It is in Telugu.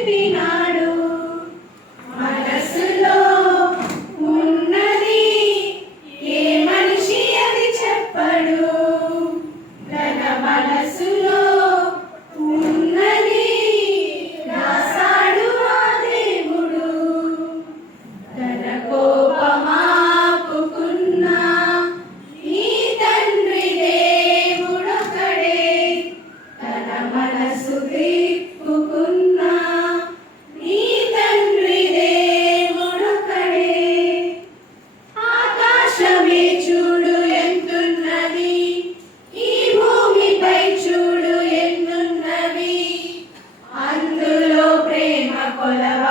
తెలిపినాడు. మనసులో ఉన్నది ఏ మనిషి అది చెప్పడు. తన మనసులో ఉన్నది రాసాడు ఆ దేవుడు. తన కోపమాపుకున్న ఈ తండ్రి దేవుడొకడే. తన మనసు తిప్పుకున్న ఈ తండ్రి దేవుడొకడే. ఆకాశమే చూడు ఎంతున్నది, ఈ భూమిపై చూడు ఎన్నున్నవి. అందులో ప్రేమ కొలవ